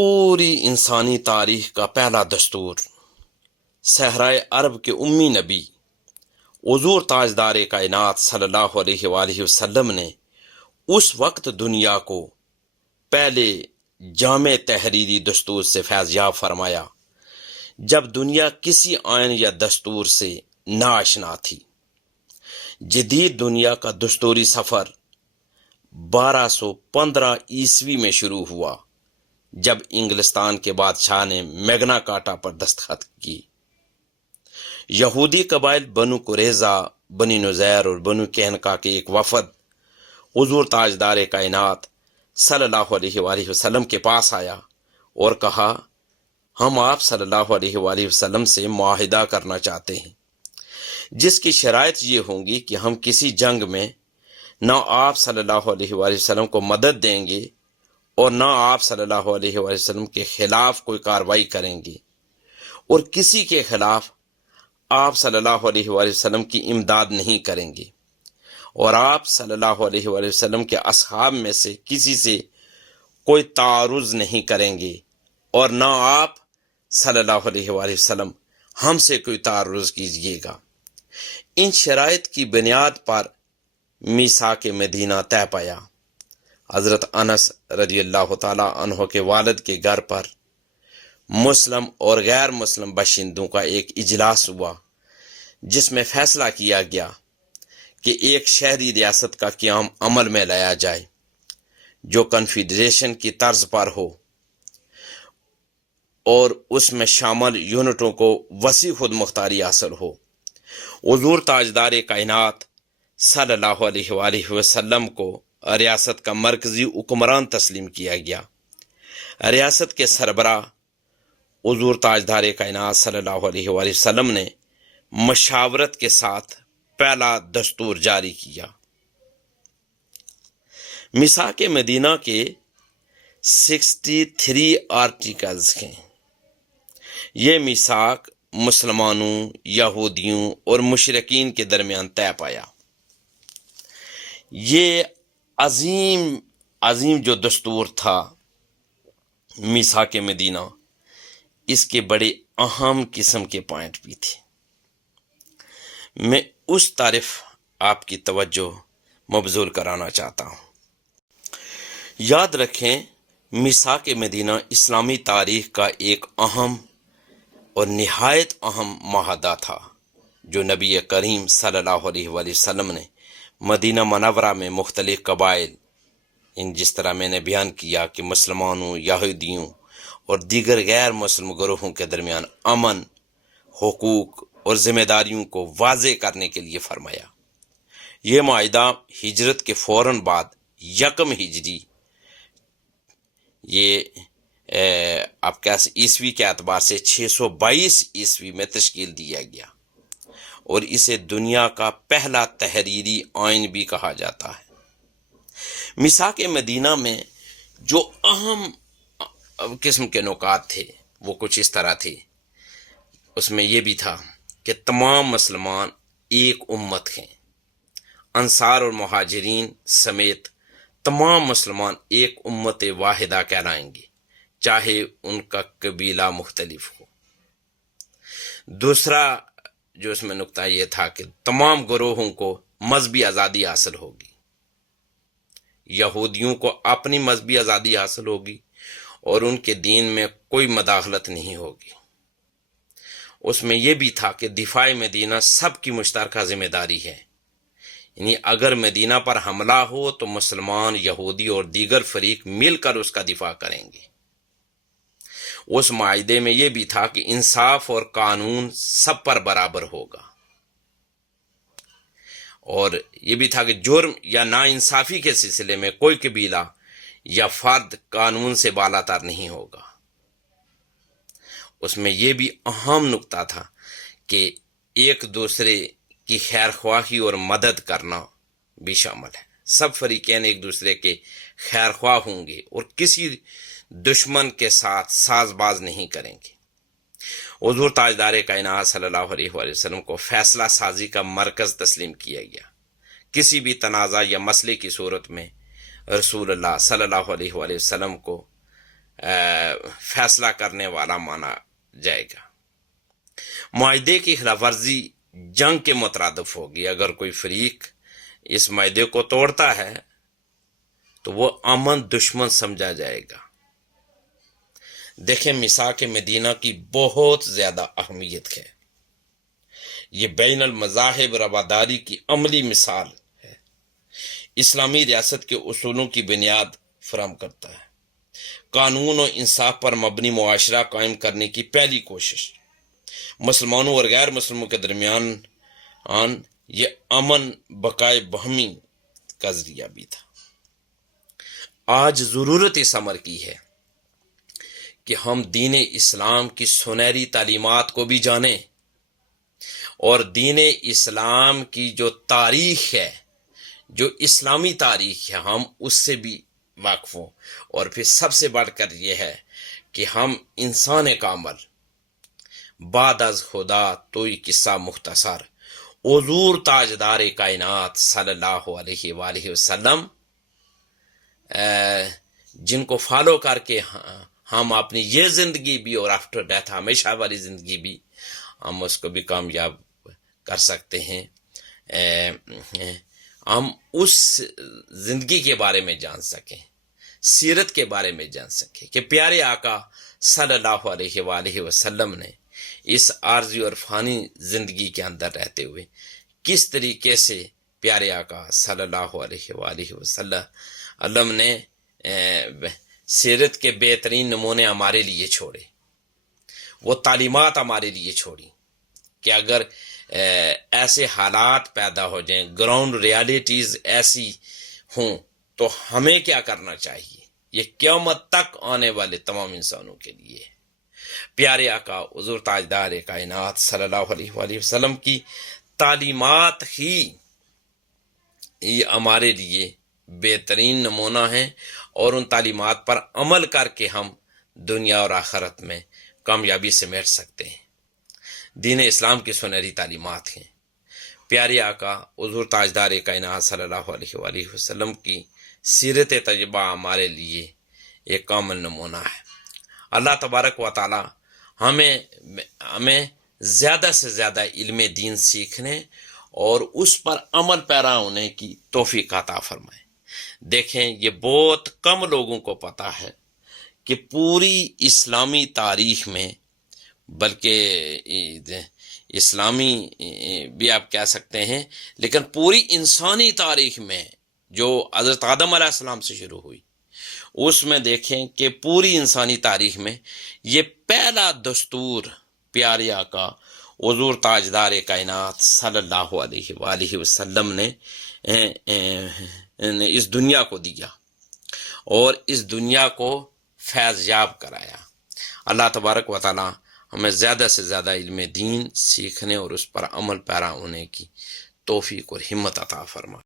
پوری انسانی تاریخ کا پہلا دستور صحرائے عرب کے امی نبی حضور تاجدار کائنات صلی اللہ علیہ وآلہ وسلم نے اس وقت دنیا کو پہلے جامع تحریری دستور سے فیض یاب فرمایا جب دنیا کسی آئین یا دستور سے ناآشنا تھی۔ جدید دنیا کا دستوری سفر 1215 عیسوی میں شروع ہوا جب انگلستان کے بادشاہ نے میگنا کارٹا پر دستخط کی۔ یہودی قبائل بنو قریظہ، بنی نذیر اور بنو قینقاع کے ایک وفد حضور تاجدار کائنات صلی اللہ علیہ وآلہ وسلم کے پاس آیا اور کہا، ہم آپ صلی اللہ علیہ وآلہ وسلم سے معاہدہ کرنا چاہتے ہیں جس کی شرائط یہ ہوں گی کہ ہم کسی جنگ میں نہ آپ صلی اللہ علیہ وآلہ وسلم کو مدد دیں گے اور نہ آپ صلی اللہ علیہ وآلہ وسلم کے خلاف کوئی کارروائی کریں گے، اور کسی کے خلاف آپ صلی اللہ علیہ وآلہ وسلم کی امداد نہیں کریں گے، اور آپ صلی اللہ علیہ وآلہ وسلم کے اصحاب میں سے کسی سے کوئی تعارض نہیں کریں گے، اور نہ آپ صلی اللہ علیہ وآلہ وسلم ہم سے کوئی تعارض کیجیے گا۔ ان شرائط کی بنیاد پر میثاق مدینہ طے پایا۔ حضرت انس رضی اللہ تعالی عنہ کے والد کے گھر پر مسلم اور غیر مسلم باشندوں کا ایک اجلاس ہوا جس میں فیصلہ کیا گیا کہ ایک شہری ریاست کا قیام عمل میں لایا جائے جو کنفیڈریشن کی طرز پر ہو اور اس میں شامل یونٹوں کو وسیع خود مختاری حاصل ہو۔ حضور تاجدار کائنات صلی اللہ علیہ وآلہ وسلم کو ریاست کا مرکزی حکمران تسلیم کیا گیا۔ ریاست کے سربراہ حضور تاجدار کائنات صلی اللہ علیہ وآلہ وسلم نے مشاورت کے ساتھ پہلا دستور جاری کیا۔ میثاق مدینہ کے 63 آرٹیکلز ہیں۔ یہ میثاق مسلمانوں، یہودیوں اور مشرکین کے درمیان طے پایا۔ یہ عظیم جو دستور تھا میثاق مدینہ، اس کے بڑے اہم قسم کے پوائنٹ بھی تھے۔ میں اس طرف آپ کی توجہ مبذول کرانا چاہتا ہوں۔ یاد رکھیں، میثاق مدینہ اسلامی تاریخ کا ایک اہم اور نہایت اہم معاہدہ تھا جو نبی کریم صلی اللہ علیہ وآلہ وسلم نے مدینہ منورہ میں مختلف قبائل، جس طرح میں نے بیان کیا کہ مسلمانوں، یہودیوں اور دیگر غیر مسلم گروہوں کے درمیان امن، حقوق اور ذمہ داریوں کو واضح کرنے کے لیے فرمایا۔ یہ معاہدہ ہجرت کے فوراً بعد 1 ہجری، یہ آپ کے عیسوی کے اعتبار سے 622 عیسوی میں تشکیل دیا گیا، اور اسے دنیا کا پہلا تحریری آئین بھی کہا جاتا ہے۔ میثاق مدینہ میں جو اہم قسم کے نکات تھے وہ کچھ اس طرح تھے۔ اس میں یہ بھی تھا کہ تمام مسلمان ایک امت ہیں، انصار اور مہاجرین سمیت تمام مسلمان ایک امت واحدہ کہلائیں گے، چاہے ان کا قبیلہ مختلف ہو۔ دوسرا جو اس میں نکتہ یہ تھا کہ تمام گروہوں کو مذہبی آزادی حاصل ہوگی۔ یہودیوں کو اپنی مذہبی آزادی حاصل ہوگی اور ان کے دین میں کوئی مداخلت نہیں ہوگی۔ اس میں یہ بھی تھا کہ دفاع مدینہ سب کی مشترکہ ذمہ داری ہے، یعنی اگر مدینہ پر حملہ ہو تو مسلمان، یہودی اور دیگر فریق مل کر اس کا دفاع کریں گے۔ اس معاہدے میں یہ بھی تھا کہ انصاف اور قانون سب پر برابر ہوگا، اور یہ بھی تھا کہ جرم یا ناانصافی کے سلسلے میں کوئی قبیلہ یا فرد قانون سے بالاتر نہیں ہوگا۔ اس میں یہ بھی اہم نکتہ تھا کہ ایک دوسرے کی خیر خواہی اور مدد کرنا بھی شامل ہے۔ سب فریقین ایک دوسرے کے خیر خواہ ہوں گے اور کسی دشمن کے ساتھ ساز باز نہیں کریں گے۔ حضور تاجدار کائنات صلی اللہ علیہ وآلہ وسلم کو فیصلہ سازی کا مرکز تسلیم کیا گیا۔ کسی بھی تنازع یا مسئلے کی صورت میں رسول اللہ صلی اللہ علیہ وآلہ وسلم کو فیصلہ کرنے والا مانا جائے گا۔ معاہدے کی خلاف ورزی جنگ کے مترادف ہوگی۔ اگر کوئی فریق اس معاہدے کو توڑتا ہے تو وہ امن دشمن سمجھا جائے گا۔ دیکھیں میثاق مدینہ کی بہت زیادہ اہمیت ہے۔ یہ بین المذاہب رواداری کی عملی مثال ہے۔ اسلامی ریاست کے اصولوں کی بنیاد فراہم کرتا ہے۔ قانون و انصاف پر مبنی معاشرہ قائم کرنے کی پہلی کوشش مسلمانوں اور غیر مسلموں کے درمیان یہ امن بقائے باہمی کا ذریعہ بھی تھا۔ آج ضرورت اس امر کی ہے کہ ہم دین اسلام کی سنہری تعلیمات کو بھی جانیں اور دین اسلام کی جو تاریخ ہے، جو اسلامی تاریخ ہے، ہم اس سے بھی واقف ہوں۔ اور پھر سب سے بڑھ کر یہ ہے کہ ہم انسان کامل بعد از خدا توئی قصہ مختصر حضور تاجدار کائنات صلی اللہ علیہ وآلہ وسلم جن کو فالو کر کے ہم اپنی یہ زندگی بھی اور آفٹر ڈیتھ ہمیشہ والی زندگی بھی ہم اس کو بھی کامیاب کر سکتے ہیں۔ ہم اس زندگی کے بارے میں جان سکیں، سیرت کے بارے میں جان سکیں کہ پیارے آقا صلی اللہ علیہ وآلہ وسلم نے اس عارضی اور فانی زندگی کے اندر رہتے ہوئے کس طریقے سے پیارے آقا صلی اللہ علیہ وآلہ وسلم نے سیرت کے بہترین نمونے ہمارے لیے چھوڑے، وہ تعلیمات ہمارے لیے چھوڑی کہ اگر ایسے حالات پیدا ہو جائیں، گراؤنڈ ریالٹیز ایسی ہوں تو ہمیں کیا کرنا چاہیے۔ یہ قیامت تک آنے والے تمام انسانوں کے لیے پیارے آقا حضور تاجدار کائنات صلی اللہ علیہ وآلہ وسلم کی تعلیمات ہی یہ ہمارے لیے بہترین نمونہ ہیں، اور ان تعلیمات پر عمل کر کے ہم دنیا اور آخرت میں کامیابی سے میٹ سکتے ہیں۔ دین اسلام کی سنہری تعلیمات ہیں۔ پیارے آقا حضور تاجدار کائنات صلی اللہ علیہ وآلہ وسلم کی سیرت طیبہ ہمارے لیے ایک کامل نمونہ ہے۔ اللہ تبارک و تعالی ہمیں زیادہ سے زیادہ علم دین سیکھنے اور اس پر عمل پیرا ہونے کی توفیق عطا فرمائے۔ دیکھیں یہ بہت کم لوگوں کو پتہ ہے کہ پوری اسلامی تاریخ میں، بلکہ اسلامی بھی آپ کہہ سکتے ہیں، لیکن پوری انسانی تاریخ میں جو حضرت آدم علیہ السلام سے شروع ہوئی، اس میں دیکھیں کہ پوری انسانی تاریخ میں یہ پہلا دستور پیارے آقا حضور تاجدار کائنات صلی اللہ علیہ وآلہ وسلم نے اس دنیا کو دیا اور اس دنیا کو فیض یاب کرایا۔ اللہ تبارک و تعالی ہمیں زیادہ سے زیادہ علم دین سیکھنے اور اس پر عمل پیرا ہونے کی توفیق اور ہمت عطا فرمائے۔